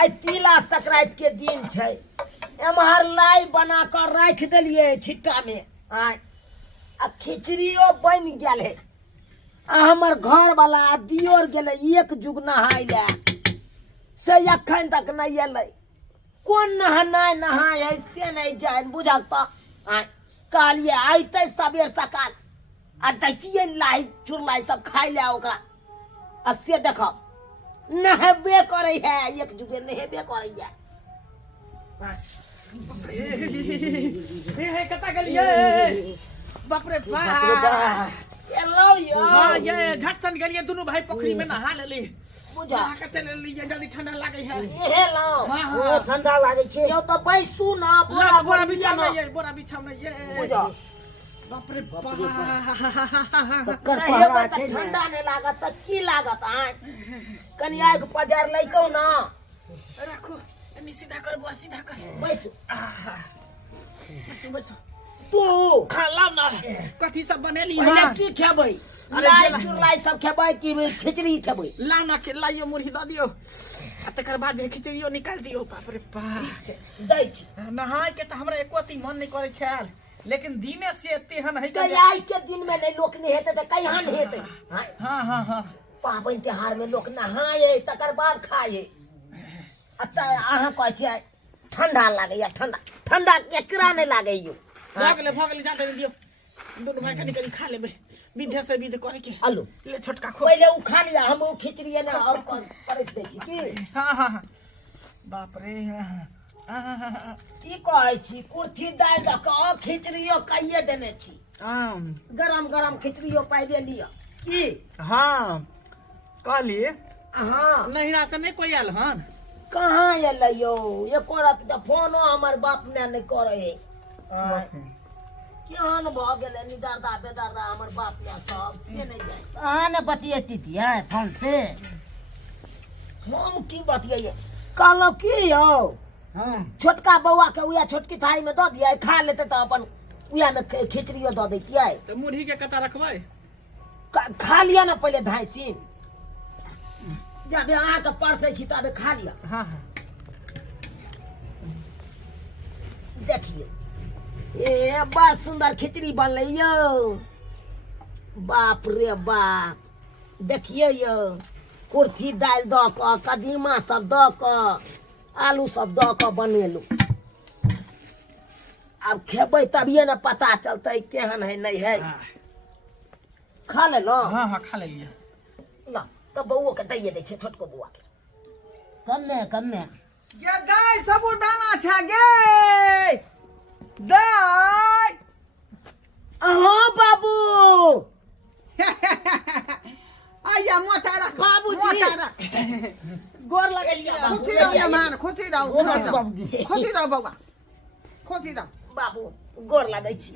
आइ तिला संक्रांति के दिन छै एम्हर लाई बना कर राख देलिए छिट्टा में आ खिचड़ियो बन गेल है आ हमर घर वाला दियोर गेले एक जुग नहाय ले से अखन तक नहीं एलै कोन नहाय नहाय है से नहीं जान बुझल त आ कहलिए आइते सबेर सकाल आ दैतिए लाई चुरलाई सब खाइ ले ओकरा आ से देख नहेबे करे है एक जुगे नहेबे करे है हे कता गेलिए बाप रे बा हेलो यो हां ये झटसन गेलिए दोनों भाई पोखरी में नहा लेली बुझा नहा के चले लिए जल्दी ठंडा लागे है हेलो ओ ठंडा लागे छे यो तो बैसू ना बोरा बिछा में ये बोरा बिछा में ये बुझा बाप रे बा कर पहरा छे ठंडा ने लागत त की लागत आ कनिया के पजार लइको ना रखो एनी सीधा कर बुआ सीधा कर बैसू बस तू हां लाव ना कथी सब बनेली पहले हां की खेबै अरे लाई जेला। चुरलाई सब खेबै कि खिचड़ी खेबै लाव ना के लाइयो मुरही द दियो आ तकर बाद जे खिचड़ियो निकाल दियो बाप रे बा दै छी नहाय के त हमरा एकोती मन नहीं करे छल लेकिन दिने से तेहन है त आई के दिन में नहीं लोक नहीं हेते त कहिया नहीं हेते हां हां हां पाबन त्योहार में लोक नहाए तकर बाद खाए अहाँ कहै छियै ठंडा लागैया ठंडा ठंडा केकरा नहीं लागे यो भगले जाते दियो दोनों भाई कनी कनी खा लेबे विधे से विध करे के आलू ले छोटका खो पहले उ खा लिया हम उ खिचड़ी ना और परस दे छी की हां हां बाप रे की कहै छी कुर्थी दाल द के खिचड़ियो कइए देने छी गरम गरम खिचड़ियो पाइबे लिया की हां कहली हां नहिरा से नहीं कोई आल हन कहाँ एलै यो एको रात त फोनो हमर बाप ने नहीं करे केहन भ गेलै निदरदा बेदरदा हमर बाप ने सब से नहीं जाय अहाँ ने बतियती है फोन से हम की बतियै कहलौ की यौ हाँ छोटका बौआ के उया छोटकी थाली में द दिया खा लेते त अपन उया में खिचड़ियो द दैतियै तो मुरही के कता रखबै खा लिया ना पहले धाइसिन जब अहाँ के परसै छी तबे खा लिया हां हां देखिए ए बड़ा सुंदर खिचड़ी बनलै यौ बाप रे बाप देखिए यौ कुर्थी दाल द क कदीमा सब द क आलू सब द क बनेलू अब खेबै तभिए ना पता चलतै केहन है नहीं है खा लेलो हां हां खा लेलिए ला तो बउओ के दैए दै छै छोटको बउआ के कम में ये गाय साबुदाना छा गे दाय अहाँ बाबू आया मोटा रख बाबूजी। मोटा रख गोर लगलिए खुशी रहो मेहमान खुशी रहो खुशी रहो बउआ खुशी रहो बाबू गोर लगै छी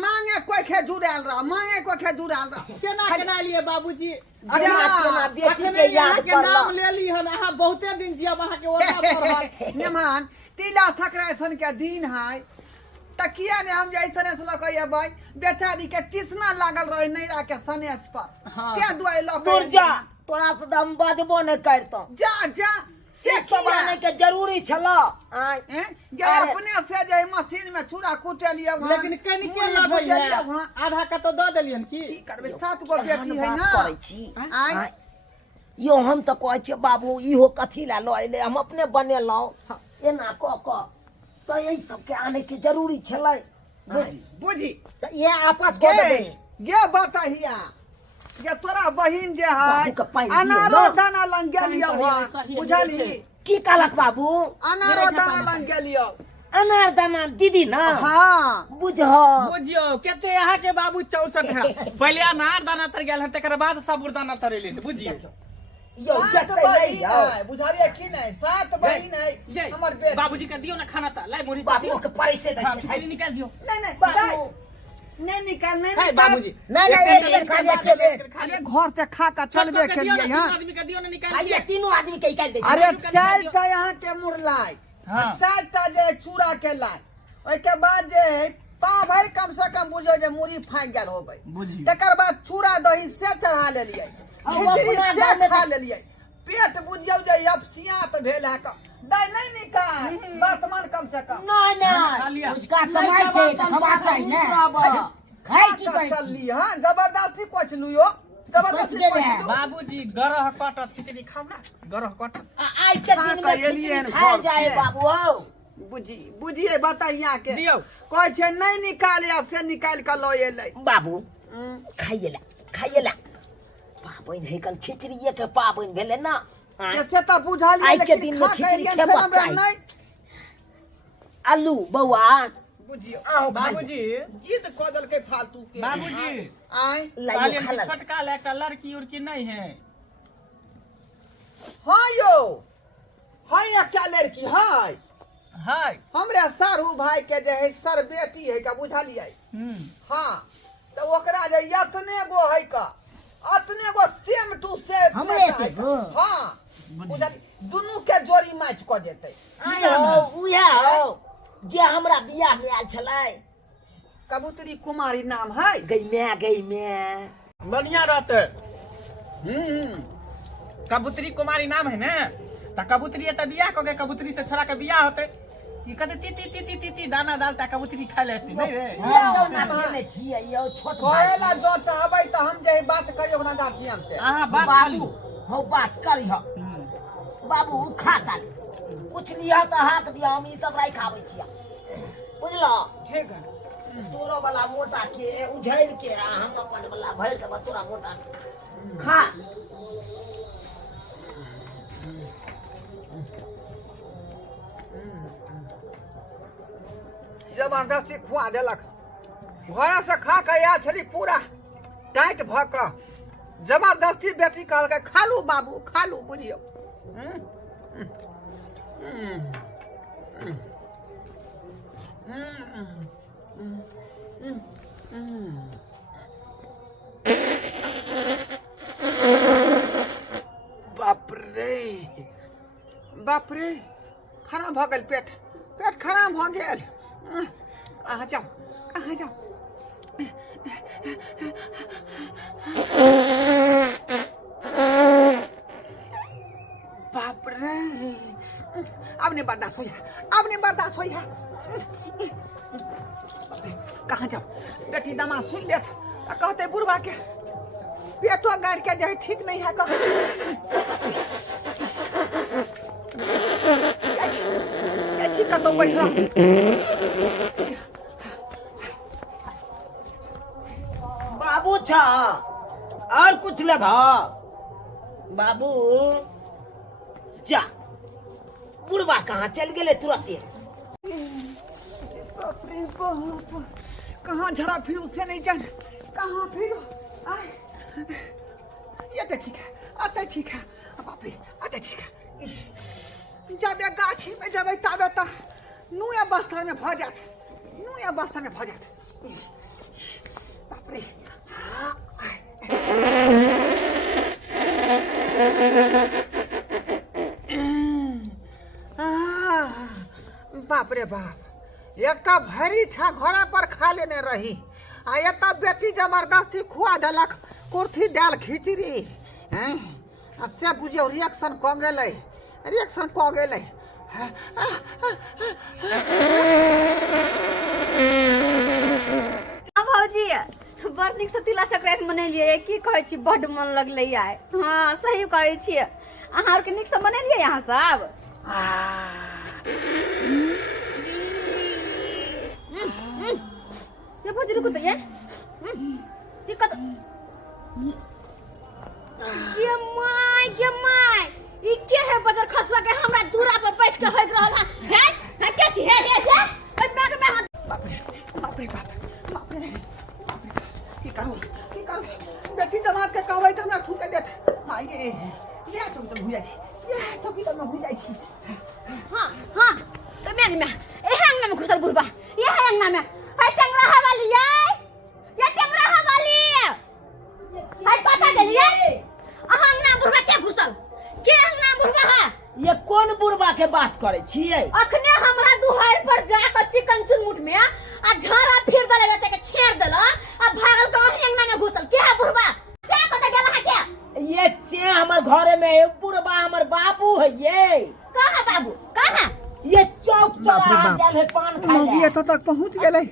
मांगे कोई खे जुड़ाल रह मांगे कोई खे जुड़ाल रह केना केना लिए बाबूजी केना बेटी अखने के यहाँ याद के पड़ला नाम लेली हन अहाँ बहुते दिन जियब अहाँ के ओना पड़ल मेहमान तिला संक्रांति के दिन है तकिया ने हम जैसने से लकैया भाई बेचारी के किसना लागल रहे नैरा के सनेस पर हाँ। ते दुआई दूर जा लकैया तोरा से हम बजबो नहीं करतो जा जा से सवाने के जरूरी छला आय ये अपने से जे मशीन में चूड़ा कूटे लिया लेकिन कनी के लगल आधा का तो द देलियन की की करबे 7 गो बेटी है ना करै छी आय आय यो हम तो कहै छी बाबू इहो कथी ला ल एले हम अपने बनेलौ एना क तो यही सब के आने के जरूरी छलै बुझी तो ये आपस को गे देबे ये बताहिया ये तोरा बहिन जे बाबू के है पाइ दियौ अनारो ना। दाना लंग गेलियो बुझली की कहलक बाबू अनारो दाना लंग गेलियो अनार दाना दीदी ना हाँ बुझह बुझियो केते यहाँ के बाबू 64 है पहले अनार दाना तर गेल हन तकर बाद साबुदाना तरेले बुझियो यो सात जतै बहिन नहीं जाओ है बुझलिए की नहीं 7 बहिन ये है हमर बेटी बाबूजी का दियो ना खाना ता लाई मोरी बाबू के पैसे दै हां छै खिचड़ी निकाल दियो नहीं नहीं बाबू दाई, नहीं निकाल नहीं है निकाल बाबूजी नहीं, नहीं, एक बेर खा लिया, एक बेर। अरे घर से खा कर चलबे के लिए हां आदमी का दियो ना निकाल खाली दियो तीनों आदमी के निकाल दै छै अरे चार टा यहाँ के मुरलाई हाँ। 4 टा जे चूड़ा के लाई ओइ के बाद जे पाव भर कम से कम बुझो जे मुरी फाइन गेल होबै बुझी तकर बाद चूड़ा दही से चढ़ा लेलिए अब खिचड़ी अपना से गाम में खा लेलिए पेट बुझियौ जे अफसियात भेल है दाय नहीं निकाल वर्तमान कम से कम नहीं खा नहीं लिया। उसका समय छै त खबा चाही ने खाइ की कहै छी चलली हां जबरदस्ती कोच लुयो जबरदस्ती कोच कोच गेले। लू बाबूजी गरह कटत खिचड़ी खाऊ ना गरह कटत आज के दिन में खिचड़ी खाए जाए बाबू हो बुझिए बताइया के दियौ। कहै छै नहीं निकाले से निकाल के लो एलै बाबू खाइएला पाबन है कल खिचड़िए के पाबन भेले ना से त बुझल आज के दिन में खिचड़ी खेबाक चाही। नहीं आलू बौआ बुझियो आओ बाबूजी जिद क देल के फालतू के बाबूजी आय लाइयो कहलियन खा कि ला छोटका लड़का लड़की उड़की नहीं है हां यो हाय क्या लड़की हाय हाय हमरे सारू भाई के जे है सर बेटी है का बुझलियै हाँ तो ओकरा जे यतने गो है का अतने गो सेम टू सेम हमरे के गो? हाँ बुझली दुनू के जोड़ी मैच क जेतै उहे हो जे हमरा बियाह में आयल छलै कबूतरी कुमारी नाम है गई मैं बढ़िया रहते कबूतरी कुमारी नाम है ना त कबूतरी त बियाह कके कबूतरी से छोड़ा के बियाह होते कि कहते ती ती ती ती ती ती दाना डालता कबूतरी खाए लेती नहीं रे ये ना खेले छियै यो छोट भाई कहला जो चाहबै त हम जे है बात करियो अपना गार्जियन से अहाँ बात बाबू खाली हो बात करी हो बाबू खाता कुछ लिया त हाथ दिया हम ई सब राई खाबै छियै बुझलो ठीक है तोरो वाला मोटा के उझैल के आ हम अपन वाला भर के तोरा मोटा खा जबरदस्ती खुआ देलक घर से खा के आयल छली पूरा टाइट भ क जबरदस्ती बेटी कहल के खा लू बाबू खा लू बुझियो बाप रे खराब भ गेल पेट खराब भ गेल कहाँ जाओ बाप रे अब नहीं बर्दाश्त होइहा कहाँ जाओ बेटी दमा सुन लेत कहते बुढ़वा के पेटो गाड़ के जाए ठीक नहीं है तो बैठा बाबू छा और कुछ ले भा बाबू जा बुढ़वा कहाँ चल गेले तुरंत बाप रे बाप कहाँ झड़ा फिर उससे नहीं जान कहाँ फिर ये तो ठीक है अते ठीक है बाप रे अते ठीक है जब गाछी में जब तबे तो नुए बस्तर में भ जात बाप रे बाप रे बाप एक भरी छा घोड़ा पर खा लेने रही आ एक बेटी जबरदस्ती खुआ देलक कुर्थी दाल खिचड़ी से बुझियो रिएक्शन क गेलै भौजी बड़ नीक से तिला संक्रांति मनेलिए की कहै छी बड मन लगलै आइ हाँ सही कहै छी अहाँ आर के नीक से मनेलिए यहाँ सब ये भौजी रुकू तो ये कत ये माय ई के है बजर खसवा के हमरा दूरा पर बैठ के होइत रहल है के छी हे बैग में बाप रे की करू बेटी दमाद के कहबै त हमरा थूके देत माई गे ये तुम तो भुजा छी ये तो की तुम भुजा छी हां तो मैं ए हंगना में घुसल बुरबा ये हंगना में है टेंगरा हवाली ये टेंगरा हवाली है पता चलिए हंगना बुरबा के घुसल के हंगना बुरबा है ये कौन बुढ़वा के बात करे छियै अखने हमरा दुहार पर जाके चिकन चुनमुट में आ झाड़ा फिर दले जते के छेड़ देला आ भागल के अंगना में घुसल के है बुढ़वा से कत गेला है के ये से हमार घरे में बुढ़बा हमार बाबू है ये कहाँ बाबू कहाँ ये चौक बाप रे चौराहा बाप। गेल है पान खाए मौगी ले। एतऽ तक पहुँच गेलै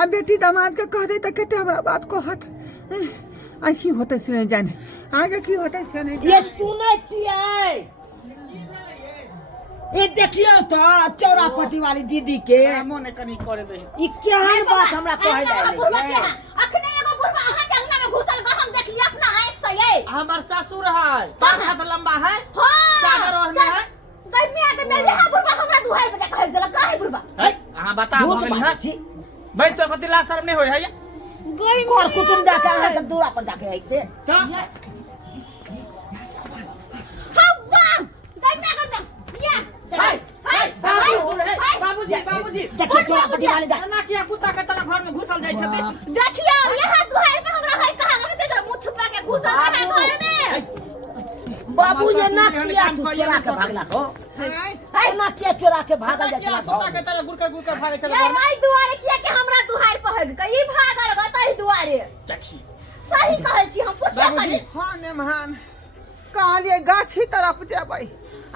आ बेटी दामाद के कह दे तऽ कते हमरा बात कहत आ की होतै से नहीं जाने आगे की होतै से नहीं ये जाने। सुने छियै ये देखियो तो चौरापट्टी वाली दीदी के मोने कनी करे दे ई केहन बात हमरा कहै बुढ़बा के ले अखने एगो बुढ़बा अहाँ के अंगना में घुसल गऽ हम देखलिए अपना आँख से ये हमर ससुर है 5 हाथ लंबा है हाँ चादर ओढ़ने है गर्मी आ गई है बुढ़बा हमरा दुहाई पे कह देला काहे बुढ़बा हां बता झूठ भगली बात है छी बैठ तो कति लाज शर्म नहीं होय है गर्मी घर कुटुम जाके अहाँ के दूरा पर जाके आइते तो हवा गर्मी आ गई या हाय हाय बाबूजी बाबूजी देखियो चौरापट्टी वाली दा ना किया कुत्ता के तरह घर में घुसल जाय छथिन देखियो यहाँ दुहाई पे हमरा है कहां गए तेरा मुंह छुपा के घुसल रहा घर में बाबू ये ना हमार किया काम तू करिए चोरा ना के सब। भागला हो हैं? ना किया चोरा के भागा किया जाता कुत्ता के तरह गुरका गुरका भागे चला ये घर में माई दुआरे किया कि हमरा दुहाई पहल गई भागल गतई दुआरे चखी सही कहै छी हम पूछे बाबूजी कनी हाँ नेमहान कहलिए गाछी तरफ जेबै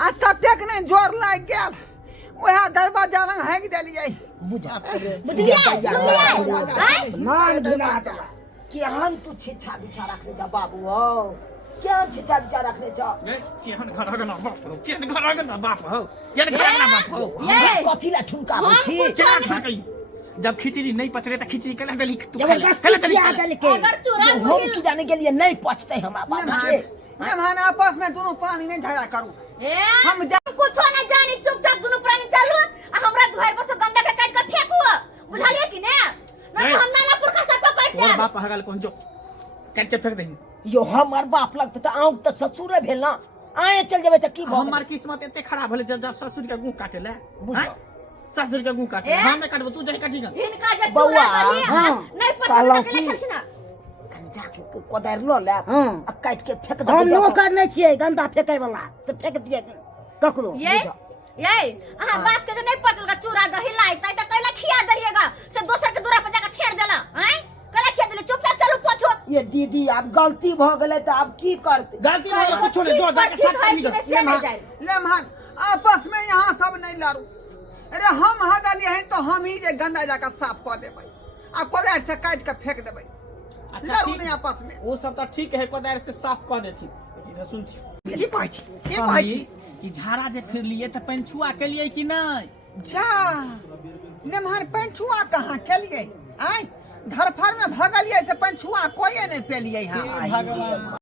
आ ततेक ने जोर लाग गेल ओहा दरवाजा लग हैंग देलियै बुझा बुझलिए सुनलिए मान गिना केहन तू छिछा बिछा रखले जा बाबू हो केहन छिछा बिछा रखले जा केहन घर ना बाप हो केहन घर ना बाप हो केहन घर ना बाप हो ये कथी ला ठुमका हम छी कुछ चला ठकई जब खिचड़ी नहीं पच रहे तो खिचड़ी कला गली तू जबरदस्ती खिया देल के अगर चोरा हम मुर्गी- की जाने के लिए नहीं पचते हमरा बाबू के नेमहान आपस में दोनों पानी नहीं झगड़ा करू हम कुछो न जानी चुपचाप दुनु प्राणी चलू आ हमरा दुहाई पर से गंदा के काट के फेंकू बुझलिए कि ने न तो हम नाला पुरखा सबको काट और देब बाप हगल कौन जो काट के फेंक दही यो हमर बाप लगते त आउ त ससुरे भेल ना आए चल जेबै त की भ हमार किस्मत एते खराब होले जब ससुर के गुह काटे ले बुझो। हैं? ससुर के गुह काटे ए? हम नहीं काटबो तू जाहि काटी इनका जे बौआ, चोरा करिए हाँ, नहीं कहलौं पता कि- चले छलखिन जाके कोदार ल ले हाँ। आ काट के फेंक दे हम नो करने छियै गंदा फेंकै वाला से फेंक दिए ककरो ये ये अहाँ बाप के जे नहीं पचल का चूरा दही लाई तै त कैला खिया दलिएगा से दोसर के दूरा पर जाके छेड़ देला हैं कैला खिया देले चुपचाप चलू पोछो ये दीदी अब गलती भ गेलै त अब की करते गलती हो गई छोड़े जो जाके साथ कर लीजिए नेमहान आपस में यहाँ सब नहीं लड़ू अरे हम हगलिए हैं तो हम ही जे गंदा जाकर साफ कर देबै आ कोदारि से काट के फेंक देबै लड़ू नहीं आपस में वो सब तो ठीक है कोदार से साफ कर देती लेकिन सुन की कहै छी की कहै छी कि झाड़ा जे फिर लिए तो पंछुआ के लिए कि नहीं जा नेमहान पंछुआ कहाँ केलिए आय घर फर में भगलिए से पंछुआ कोई नहीं पेलिए हाँ भगवान